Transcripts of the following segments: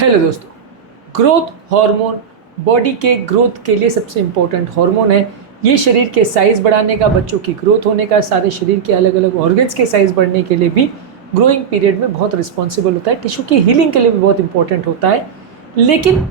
Hello दोस्तों। Growth hormone body के growth के लिए सबसे इम्पोर्टेंट हार्मोन है। ये शरीर के साइज़ बढ़ाने का, बच्चों की ग्रोथ होने का, सारे शरीर के अलग अलग ऑर्गन्स के साइज़ बढ़ने के लिए भी ग्रोइंग पीरियड में बहुत रिस्पॉन्सिबल होता है। टिश्यू की हीलिंग के लिए भी बहुत इंपॉर्टेंट होता है। लेकिन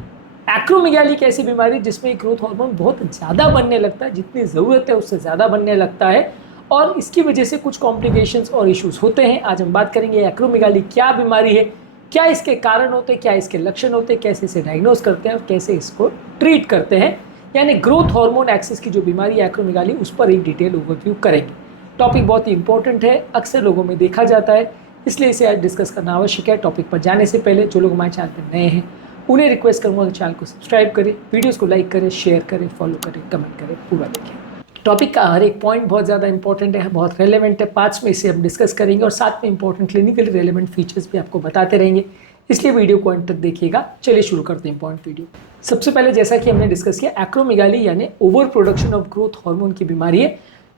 एक्रोमेगाली एक ऐसी बीमारी जिसमें ग्रोथ हार्मोन बहुत ज़्यादा बनने लगता है, जितनी ज़रूरत है उससे ज़्यादा बनने लगता है और इसकी वजह से कुछ कॉम्प्लिकेशंस और इश्यूज होते हैं। आज हम बात करेंगे एक्रोमेगाली क्या बीमारी है, क्या इसके कारण होते हैं, क्या इसके लक्षण होते हैं, कैसे इसे डायग्नोज करते हैं और कैसे इसको ट्रीट करते हैं। यानी ग्रोथ हार्मोन एक्सिस की जो बीमारी है एक्रोमेगाली, उस पर एक डिटेल ओवरव्यू करेंगे। टॉपिक बहुत ही इंपॉर्टेंट है, अक्सर लोगों में देखा जाता है, इसलिए इसे आज डिस्कस करना आवश्यक है। टॉपिक पर जाने से पहले जो लोग हमारे चैनल पर नए हैं उन्हें रिक्वेस्ट करूँगा कि चैनल को सब्सक्राइब करें, वीडियोज़ को लाइक करें, शेयर करें, फॉलो करें, कमेंट करें, पूरा देखें। टॉपिक का हर एक पॉइंट बहुत ज़्यादा इंपॉर्टेंट है, बहुत रेलेवेंट है। 5 में इसे हम डिस्कस करेंगे और साथ में इंपॉर्टेंट क्लिनिकली रेलेवेंट फीचर्स भी आपको बताते रहेंगे, इसलिए वीडियो को अंत तक देखिएगा। चलिए शुरू करते हैं पॉइंट वीडियो। सबसे पहले जैसा कि हमने डिस्कस किया, एक्रोमेगाली यानी over production of growth hormone की बीमारी है।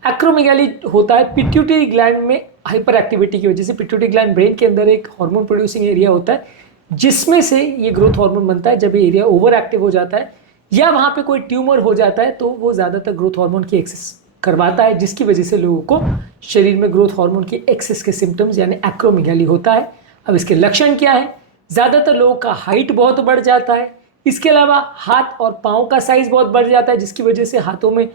एक्रोमेगाली होता है पिट्यूटरी ग्लैंड में हाइपर एक्टिविटी की वजह से। पिट्यूटरी ग्लैंड ब्रेन के अंदर एक हार्मोन प्रोड्यूसिंग एरिया होता है जिसमें से ये ग्रोथ हार्मोन बनता है। जब ये एरिया ओवर एक्टिव हो जाता है या वहाँ पे कोई ट्यूमर हो जाता है तो वो ज़्यादातर ग्रोथ हार्मोन की एक्सेस करवाता है, जिसकी वजह से लोगों को शरीर में ग्रोथ हार्मोन की एक्सेस के सिम्टम्स यानी एक्रोमेगाली होता है। अब इसके लक्षण क्या है? ज़्यादातर लोगों का हाइट बहुत बढ़ जाता है। इसके अलावा हाथ और पाँव का साइज़ बहुत बढ़ जाता है, जिसकी वजह से हाथों में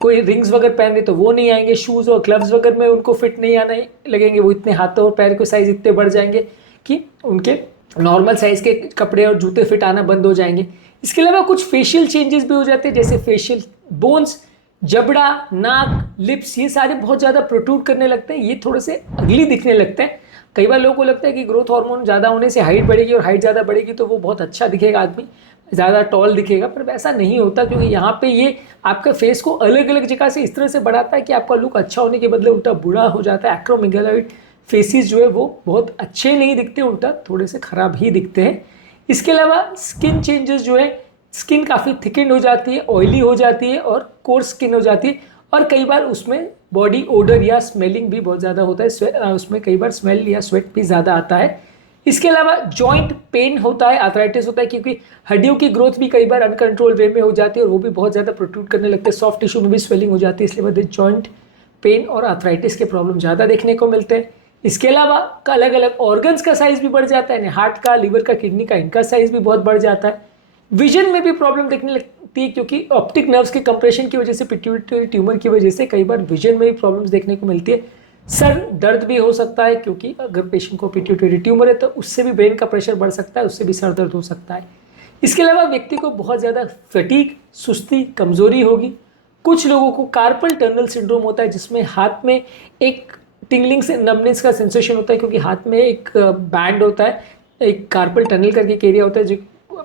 कोई रिंग्स वगैरह पहन रहे तो वो नहीं आएंगे, शूज़ और ग्लव्स वगैरह में उनको फिट नहीं आने लगेंगे। वो इतने हाथों और पैर के साइज़ इतने बढ़ जाएंगे कि उनके नॉर्मल साइज़ के कपड़े और जूते फिट आना बंद हो जाएंगे। इसके अलावा कुछ फेशियल चेंजेस भी हो जाते हैं, जैसे फेशियल बोन्स, जबड़ा, नाक, लिप्स, ये सारे बहुत ज़्यादा प्रोट्रूड करने लगते हैं। ये थोड़े से अगली दिखने लगते हैं। कई बार लोगों को लगता है कि ग्रोथ हार्मोन ज़्यादा होने से हाइट बढ़ेगी और हाइट ज़्यादा बढ़ेगी तो वो बहुत अच्छा दिखेगा, आदमी ज़्यादा टॉल दिखेगा, पर वैसा नहीं होता, क्योंकि यहाँ पे ये आपके फेस को अलग अलग जगह से इस तरह से बढ़ाता है कि आपका लुक अच्छा होने के बदले उल्टा बुरा हो जाता है। एक्रोमेगालॉइड फेसेस जो है वो बहुत अच्छे नहीं दिखते, उल्टा थोड़े से ख़राब ही दिखते हैं। इसके अलावा स्किन चेंजेस जो है, स्किन काफ़ी थिकन्ड हो जाती है, ऑयली हो जाती है और कोर्स स्किन हो जाती है और कई बार उसमें बॉडी ओडर या स्मेलिंग भी बहुत ज़्यादा होता है। उसमें कई बार स्मेल या स्वेट भी ज़्यादा आता है। इसके अलावा जॉइंट पेन होता है, आर्थराइटिस होता है, क्योंकि हड्डियों की ग्रोथ भी कई बार अनकंट्रोल वे में हो जाती है और वो भी बहुत ज़्यादा प्रोट्रूड करने लगते हैं। सॉफ्ट टिश्यू में भी स्वेलिंग हो जाती है, इसलिए वजह जॉइंट पेन और आर्थराइटिस के प्रॉब्लम ज़्यादा देखने को मिलते हैं। इसके अलावा अलग अलग ऑर्गन्स का साइज़ भी बढ़ जाता है, हार्ट का, लिवर का, किडनी का, इनका साइज़ भी बहुत बढ़ जाता है। विजन में भी प्रॉब्लम देखने लगती है, क्योंकि ऑप्टिक नर्व्स के कंप्रेशन की वजह से, पिट्यूटरी ट्यूमर की वजह से कई बार विजन में भी प्रॉब्लम्स देखने को मिलती है। सर दर्द भी हो सकता है, क्योंकि अगर पेशेंट को पिट्यूटरी ट्यूमर है तो उससे भी ब्रेन का प्रेशर बढ़ सकता है, उससे भी सर दर्द हो सकता है। इसके अलावा व्यक्ति को बहुत ज़्यादा फटीग, सुस्ती, कमज़ोरी होगी। कुछ लोगों को कार्पल टनल सिंड्रोम होता है, जिसमें हाथ में एक टिंगलिंग से नमनेस का सेंसेशन होता है, क्योंकि हाथ में एक बैंड होता है, एक कार्पल टनल करके एक एरिया होता है, जो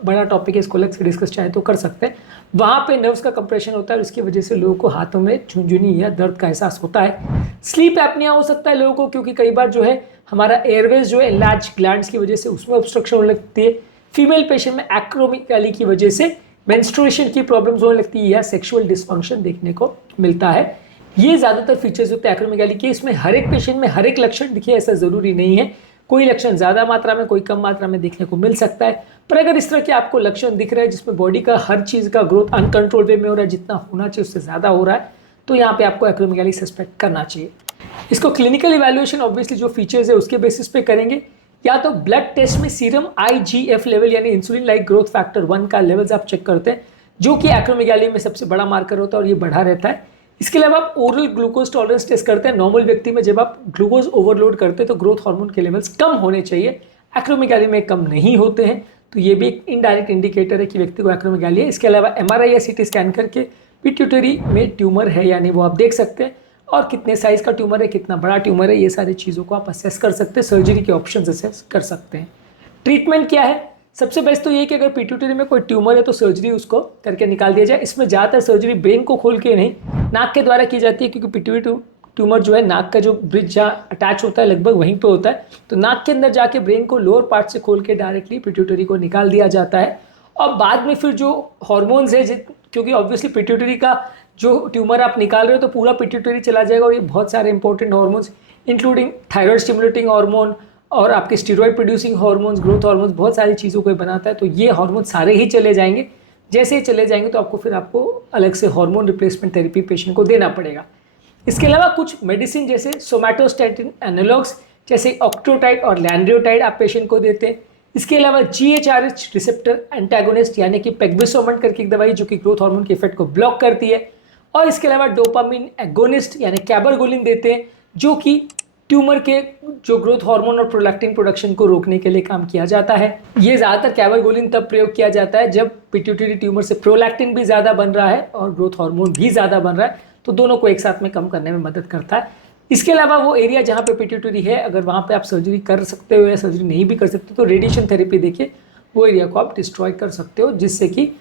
बड़ा टॉपिक है, इसको अलग से डिस्कस चाहे तो कर सकते हैं। वहाँ पे नर्व्स का कंप्रेशन होता है और इसकी वजह से लोगों को हाथों में झुंझुनी या दर्द का एहसास होता है। स्लीप एपनिया हो सकता है लोगों को, क्योंकि कई बार जो है हमारा एयरवेज जो है एनलार्ज ग्लैंड्स की वजह से उसमें ऑब्स्ट्रक्शन होने लगती है। फीमेल पेशेंट में एक्रोमेगाली की वजह से मेंस्ट्रुएशन की प्रॉब्लम्स होने लगती है या सेक्सुअल डिसफंक्शन देखने को मिलता है। ये ज़्यादातर फीचर्स होते हैं एक्रोमेगाली के। इसमें हर एक पेशेंट में हर एक लक्षण दिखे ऐसा ज़रूरी नहीं है, कोई लक्षण ज़्यादा मात्रा में, कोई कम मात्रा में देखने को मिल सकता है। पर अगर इस तरह के आपको लक्षण दिख रहे हैं जिसमें बॉडी का हर चीज़ का ग्रोथ अनकंट्रोल वे में हो रहा है, जितना होना चाहिए उससे ज़्यादा हो रहा है, तो यहाँ पे आपको एक्रोमेगाली सस्पेक्ट करना चाहिए। इसको क्लिनिकल इवैल्यूएशन ऑब्वियसली जो फीचर्स है उसके बेसिस पे करेंगे। या तो ब्लड टेस्ट में सीरम IGF लेवल यानी इंसुलिन लाइक ग्रोथ फैक्टर 1 का लेवल्स आप चेक करते हैं, जो कि एक्रोमेगाली में सबसे बड़ा मार्कर होता है और ये बढ़ा रहता है। इसके अलावा आप ओरल ग्लूकोज टॉलरेंस टेस्ट करते हैं। नॉर्मल व्यक्ति में जब आप ग्लूकोज ओवरलोड करते हैं तो ग्रोथ हार्मोन के लेवल्स कम होने चाहिए, एक्रोमेगाली में कम नहीं होते हैं, तो ये भी एक इनडायरेक्ट इंडिकेटर है कि व्यक्ति को एक्रोमेगाली है। इसके अलावा MRI या CT स्कैन करके पिट्यूटरी में ट्यूमर है या नहीं वो आप देख सकते हैं, और कितने साइज़ का ट्यूमर है, कितना बड़ा ट्यूमर है, ये सारी चीज़ों को आप असेस कर सकते हैं, सर्जरी के ऑप्शन असेस कर सकते हैं। ट्रीटमेंट क्या है? सबसे बेस्ट तो ये कि अगर पिट्यूटरी में कोई ट्यूमर है तो सर्जरी उसको करके निकाल दिया जाए। इसमें ज़्यादातर सर्जरी ब्रेन को खोल के नहीं, नाक के द्वारा की जाती है, क्योंकि पिट्यूटरी ट्यूमर जो है नाक का जो ब्रिज जहाँ अटैच होता है लगभग वहीं पे होता है, तो नाक के अंदर जाके ब्रेन को लोअर पार्ट से खोल के डायरेक्टली पिट्यूटरी को निकाल दिया जाता है। और बाद में फिर जो हॉर्मोन्स है, क्योंकि ऑब्वियसली पिट्यूटरी का जो ट्यूमर आप निकाल रहे हो तो पूरा पिट्यूटरी चला जाएगा, और ये बहुत सारे important hormones including thyroid stimulating hormone, और आपके steroid producing hormones, growth hormones, बहुत सारी चीज़ों को बनाता है। तो ये हार्मोन सारे ही चले जाएंगे। जैसे ही चले जाएंगे तो आपको अलग से हार्मोन रिप्लेसमेंट थेरेपी पेशेंट को देना पड़ेगा। इसके अलावा कुछ मेडिसिन जैसे सोमैटोस्टैटिन एनालॉग्स जैसे ऑक्ट्रोटाइड और लैंड्रियोटाइड आप पेशेंट को देते हैं। इसके अलावा GHRH रिसेप्टर एंटागोनिस्ट यानी कि पेग्विसोमन करके एक दवाई जो कि ग्रोथ हार्मोन के इफेक्ट को ब्लॉक करती है। और इसके अलावा डोपामिन एगोनिस्ट यानी कैबरगोलिन देते हैं जो कि ट्यूमर के जो ग्रोथ हार्मोन और प्रोलैक्टिन प्रोडक्शन को रोकने के लिए काम किया जाता है। ये ज़्यादातर कैबरगोलिन तब प्रयोग किया जाता है जब पिट्यूटरी ट्यूमर से प्रोलैक्टिन भी ज़्यादा बन रहा है और ग्रोथ हार्मोन भी ज़्यादा बन रहा है, तो दोनों को एक साथ में कम करने में मदद करता है। इसके अलावा वो एरिया जहाँ पे पिट्यूटरी है, अगर वहाँ पे आप सर्जरी कर सकते हो या सर्जरी नहीं भी कर सकते तो रेडिएशन थेरेपी देखिए वो एरिया को आप डिस्ट्रॉय कर सकते हो, जिससे कि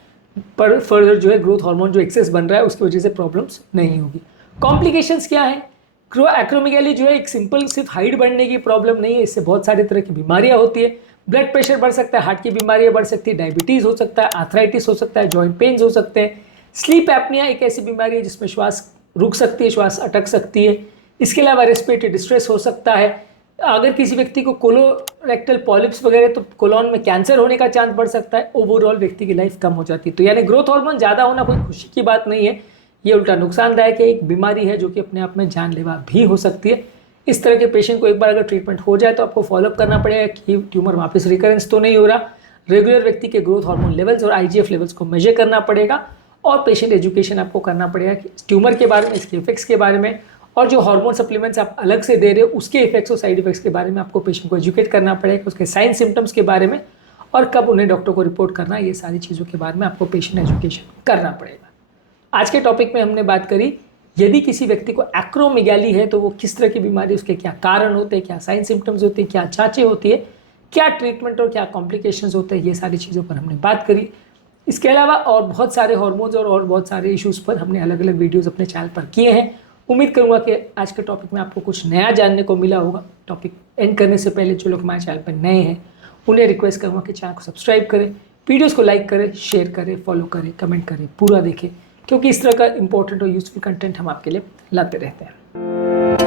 पर फर्दर जो है ग्रोथ हार्मोन जो एक्सेस बन रहा है उसकी वजह से प्रॉब्लम्स नहीं होगी। कॉम्प्लिकेशंस क्या है? एक्रोमेगाली जो है एक सिंपल सिर्फ हाइट बढ़ने की प्रॉब्लम नहीं है, इससे बहुत सारे तरह की बीमारियां होती है। ब्लड प्रेशर बढ़ सकता है, हार्ट की बीमारियां बढ़ सकती है, डायबिटीज़ हो सकता है, आर्थराइटिस हो सकता है, जॉइंट पेन्स हो सकते हैं। स्लीप एपनिया एक ऐसी बीमारी है जिसमें श्वास रुक सकती है, श्वास अटक सकती है। इसके अलावा रेस्पिरेटरी डिस्ट्रेस हो सकता है। अगर किसी व्यक्ति को कोलोरेक्टल पॉलिप्स वगैरह तो कोलोन में कैंसर होने का चांस बढ़ सकता है। ओवरऑल व्यक्ति की लाइफ कम हो जाती है। तो यानी ग्रोथ हार्मोन ज़्यादा होना कोई खुशी की बात नहीं है, ये उल्टा नुकसानदायक है, एक बीमारी है जो कि अपने आप में जानलेवा भी हो सकती है। इस तरह के पेशेंट को एक बार अगर ट्रीटमेंट हो जाए तो आपको फॉलोअप करना पड़ेगा कि ट्यूमर वापस रिकरेंस तो नहीं हो रहा। रेगुलर व्यक्ति के ग्रोथ हार्मोन लेवल्स और IGF लेवल्स को मेजर करना पड़ेगा और पेशेंट एजुकेशन आपको करना पड़ेगा कि ट्यूमर के बारे में, इसके इफेक्ट्स के बारे में, और जो हार्मोन सप्लीमेंट्स आप अलग से दे रहे हो उसके इफेक्ट्स और साइड इफेक्ट्स के बारे में आपको पेशेंट को एजुकेट करना पड़ेगा, उसके साइन सिम्टम्स के बारे में और कब उन्हें डॉक्टर को रिपोर्ट करना, ये सारी चीज़ों के बारे में आपको पेशेंट एजुकेशन करना पड़ेगा। आज के टॉपिक में हमने बात करी यदि किसी व्यक्ति को एक्रोमेगाली है तो वो किस तरह की बीमारी, उसके क्या कारण होते हैं, क्या साइन सिम्टम्स होते हैं, क्या जांचें होती है, क्या ट्रीटमेंट और क्या कॉम्प्लिकेशंस होते हैं, ये सारी चीज़ों पर हमने बात करी। इसके अलावा और बहुत सारे हार्मोन्स और बहुत सारे इश्यूज़ पर हमने अलग अलग वीडियोज़ अपने चैनल पर किए हैं। उम्मीद करूँगा कि आज के टॉपिक में आपको कुछ नया जानने को मिला होगा। टॉपिक एंड करने से पहले जो लोग हमारे चैनल पर नए हैं उन्हें रिक्वेस्ट करूँगा कि चैनल को सब्सक्राइब करें, वीडियोज़ को लाइक करें, शेयर करें, फॉलो करें, कमेंट करें, पूरा देखें, क्योंकि इस तरह का इंपॉर्टेंट और यूजफुल कंटेंट हम आपके लिए लाते रहते हैं।